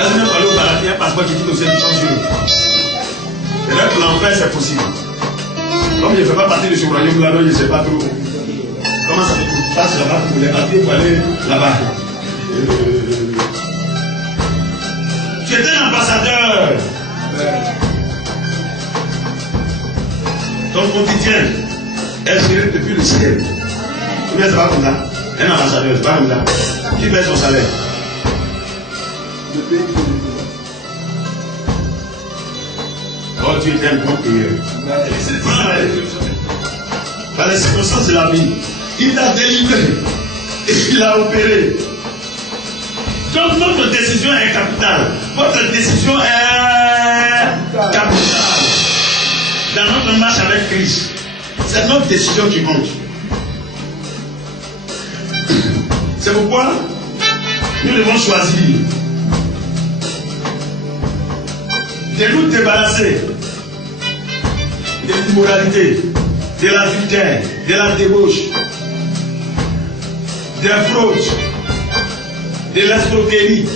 Est-ce que vous allez au paradis, il y a un passeport qui dit aux éditions? C'est vrai que l'enfer, c'est possible. Comme je ne fais pas partie de ce royaume là, je ne sais pas trop. Comment ça se passe là-bas pour les papiers pour aller là-bas? Tu étais un ambassadeur. Ton quotidien est géré depuis le ciel. Ou bien c'est pas comme ça? Un ambassadeur, c'est pas comme ça. Qui paie son salaire? Le pays. Oh, tu es un bon payeur. Par les circonstances de la vie, il t'a délivré et il a opéré. Donc notre décision est capitale. Votre décision est capitale. Dans notre marche avec Christ, c'est notre décision qui compte. C'est pourquoi nous devons choisir de nous débarrasser de l'immoralité, de l'adultère, de la débauche, des fraudes, de l'escroquerie,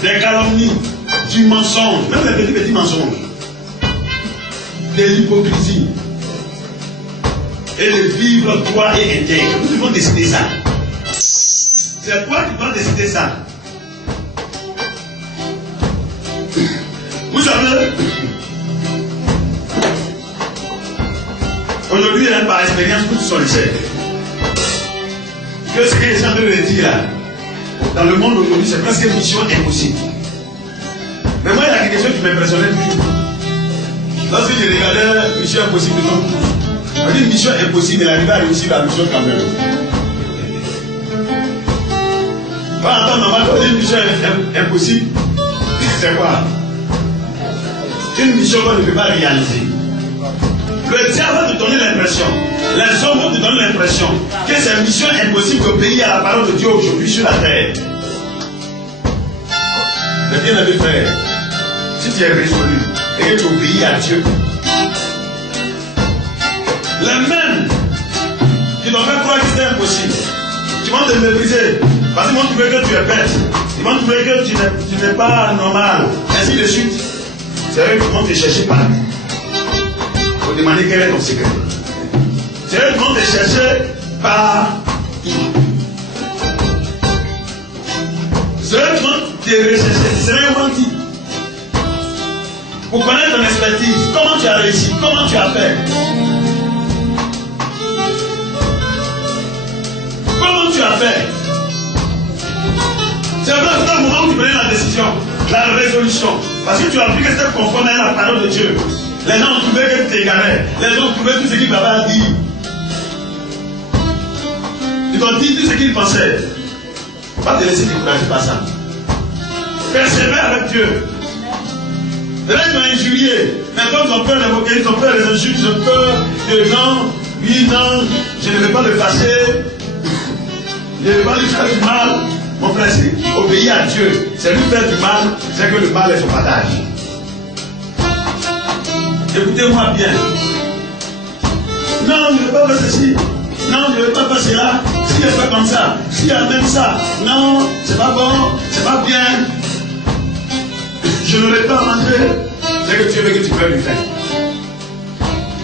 des calomnies, du mensonge, même les petits mensonges, de l'hypocrisie, et de vivre droit et intègre. Nous devons décider ça. C'est toi qui dois décider ça. Vous savez, aujourd'hui, par expérience, tous sont les chefs. Que ce que les gens veulent dire là, dans le monde aujourd'hui, c'est presque une mission impossible. Mais moi, il y a quelque chose qui m'impressionnait toujours. Lorsque je regardais Mission Impossible de Tom Cruise, on dit Mission Impossible, il arrive à réussir la mission Cameroun. Attends, maman, quand on dit Mission Impossible, c'est quoi? Une mission qu'on ne peut pas réaliser. Le diable va te donner l'impression, les hommes vont te donner l'impression que c'est une mission impossible d'obéir à la parole de Dieu aujourd'hui sur la terre. Mais bien aimé frère, si tu es résolu et que tu obéis à Dieu, les mêmes qui t'ont fait croire que c'était impossible, tu vas te mépriser parce qu'ils vont trouver que tu es bête, ils vont trouver que tu n'es pas normal, ainsi de suite. C'est eux qui vont te chercher partout pour demander quel est ton secret. C'est eux qui vont te chercher partout. C'est eux qui vont te rechercher. C'est eux qui vont dire pour connaître ton expertise, comment tu as réussi, comment tu as fait. Comment tu as fait. C'est vrai, c'est un moment où tu prenais la décision, la résolution. Parce que tu as vu que c'était conforme à la parole de Dieu. Les gens ont trouvé que tu t'égarais. Les gens ont trouvé tout ce qu'ils avaient à dire. Ils t'ont dit tout ce qu'ils pensaient. Il ne faut pas te laisser décourager par ça. Persévère avec Dieu. Les gens t'ont injurié. Maintenant, ils ont peur d'évoquer, ils ont peur des injures, ils ont peur de non, oui, non, je ne vais pas le fâcher. Je ne vais pas lui faire du mal. Mon frère, c'est obéir à Dieu. C'est lui faire du mal, c'est que le mal est son partage. Écoutez-moi bien. Non, je ne vais pas faire ceci. Non, je ne vais pas faire cela. Si je fais comme ça, si je même ça. Non, c'est pas bon, c'est pas bien. Je n'aurai pas mangé. C'est que Dieu veut que tu crèves du faim.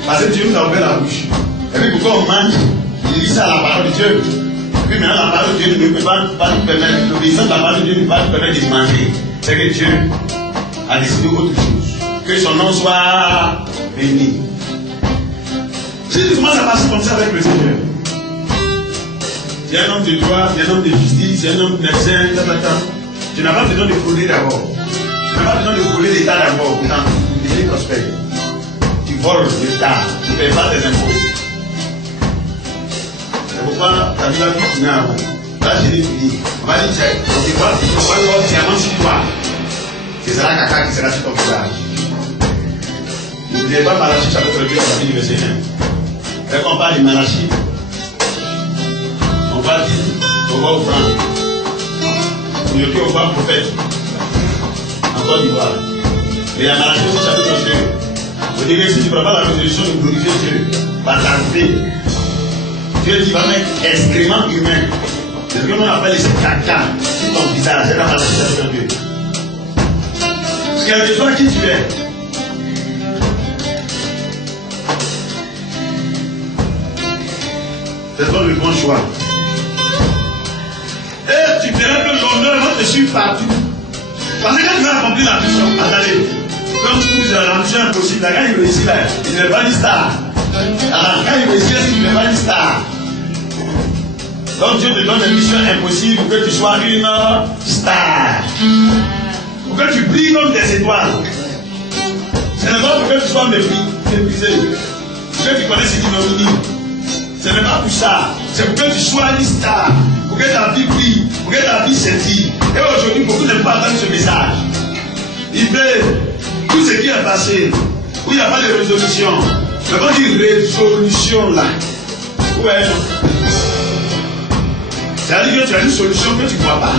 Parce que Dieu nous a ouvert la bouche. Et puis pourquoi on mange? Il dit ça à la parole de Dieu. Et puis maintenant la parole de Dieu ne peut pas nous permettre, l'obéissance de la parole de Dieu ne peut pas nous permettre de manger. C'est que Dieu a décidé autre chose. Que son nom soit béni. Si tu commences à passer comme ça avec le Seigneur, tu es un homme de droit, tu es un homme de justice, tu es un homme de médecin, tu n'as pas besoin de frauder d'abord. Tu n'as pas besoin de voler l'État d'abord pour devenir prospère. Tu voles l'État, tu ne payes pas tes impôts. C'est pourquoi ta vie va continuer avant. Là, je l'ai fini. On va dire, on va voir diamant sur toi. Ce sera caca qui sera sur ton visage. N'oubliez pas Malachie chapitre 2, verset 1. Quand on parle de Malachie, on va dire, on va au franc. Aujourd'hui, on va au prophète. En Côte d'Ivoire. Et la Malachie chapitre 2. Vous direz que si tu ne prends pas la résolution de glorifier Dieu par ta vie, Dieu dit va mettre excrément humain. C'est ce que l'on appelle les caca sur ton visage. C'est la Malachie chapitre 2. quel que soit qui tu es. C'est toi le bon choix. Et tu verras que l'honneur va te suivre partout. Parce que quand tu vas accomplir la mission, attendez, comme tu as la mission impossible, quand il réussit là, il n'est pas une star. Alors quand il réussit là, il n'est pas une star. Donc Dieu te donne une mission impossible pour que tu sois une star. Pour que tu brilles comme des étoiles. Ce n'est pas pour que tu sois méprisé. Pour que tu connaisses l'ignominie. Ce n'est pas pour ça. C'est pour que tu sois une star. Pour que ta vie brille. Pour que ta vie scintille. Et aujourd'hui, beaucoup n'aiment pas entendre ce message. Il fait tout ce qui est passé. Où il n'y a pas de résolution. Mais quand il dit résolution là. Ouais. C'est-à-dire que tu as une solution que tu ne vois pas.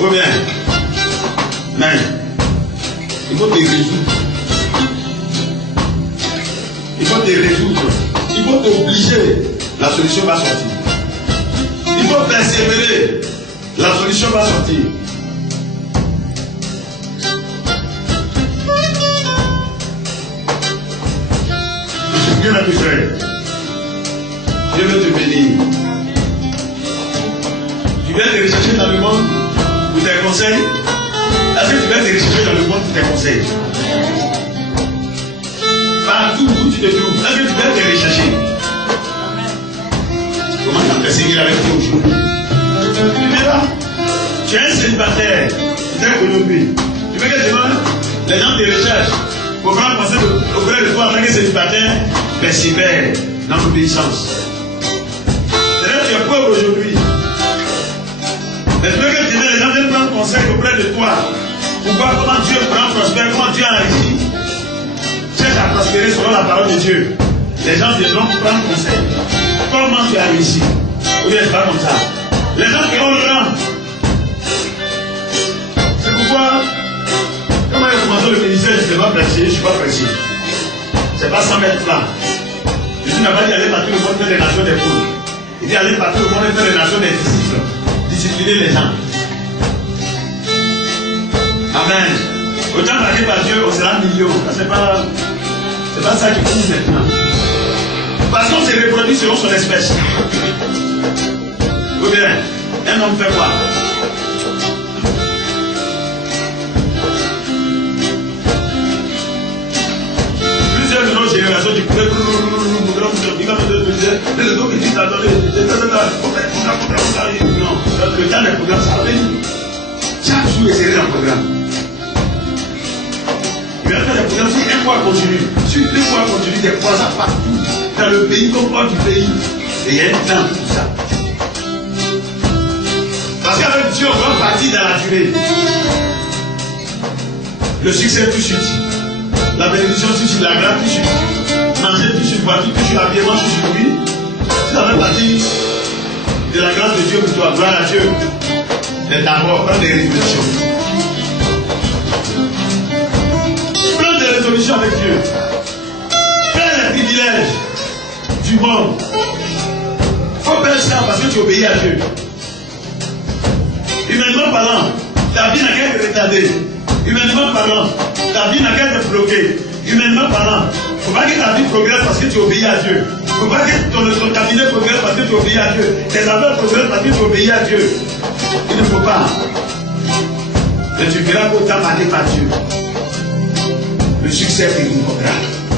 Ou bien. Mais il faut te résoudre. Il faut te résoudre. Il faut t'obliger. La solution va sortir. Il faut persévérer. La solution va sortir. Je suis bien habitué. Dieu veut te bénir. Tu viens te rechercher dans le monde pour tes conseils. Est-ce que tu viens te rechercher dans le monde pour tes conseils? Partout où tu te trouves, est-ce que tu viens te rechercher? Comment tu as perségué avec toi aujourd'hui? Tu verras. Tu es un célibataire, tu es connu. Tu veux que demain, les gens te recherchent pour prendre conseil auprès de toi en tant que célibataire, persévère dans l'obéissance. C'est-à-dire que tu es pauvre aujourd'hui. Mais tu veux que demain, les gens viennent prendre conseil auprès de toi pour voir comment Dieu prend prospère, comment Dieu enrichit. Cherche à prospérer selon la parole de Dieu. Les gens viendront prendre conseil. Comment tu as réussi? Ou bien c'est pas comme ça. Les gens qui ont le rang. C'est pourquoi, comment il a commencé le ministère, je ne sais pas prêcher, je ne suis pas prêché. C'est pas 100 mètres là. Jésus n'a pas dit aller partout le monde faire des nations des poules. Il dit aller partout le monde faire des nations des disciples. Discipliner les gens. Amen. Autant marqué par Dieu, on sera millions. C'est pas ça qui compte maintenant. Parce qu'on se reproduit selon son espèce. Ou bien, un homme fait quoi? Plusieurs de nos générations, tu pouvais non, le temps des programmes, ça va venir. Chaque jour, il serait dans le programme. Il va faire des programmes sur un mois continu, sur 2 mois continu, des croisades partout, dans le pays comme hors du pays. Et il y a un temps pour tout ça. Parce qu'avec Dieu, on va partir dans la durée. Le succès tout de suite. La bénédiction tout de suite, la grâce tout de suite. Manger tout de suite, voiture tout de suite, l'habillement tout de suite, oui. Si ça fait partie de la grâce de Dieu pour toi, gloire à Dieu. Mais d'abord, prends des résolutions. Prends des résolutions avec Dieu. Fais les privilèges du monde. Il faut faire ça parce que tu obéis à Dieu. Humainement parlant, ta vie n'a qu'à être retardée. Humainement parlant, ta vie n'a qu'à être bloquée. Humainement parlant, il ne faut pas que ta vie progresse parce que tu obéis à Dieu. Il ne faut pas que ton cabinet progresse parce que tu obéis à Dieu. Tes affaires progressent parce que tu obéis à Dieu. Il ne faut pas. Mais tu verras qu'autant marqué par Dieu, le succès t'équivaudra.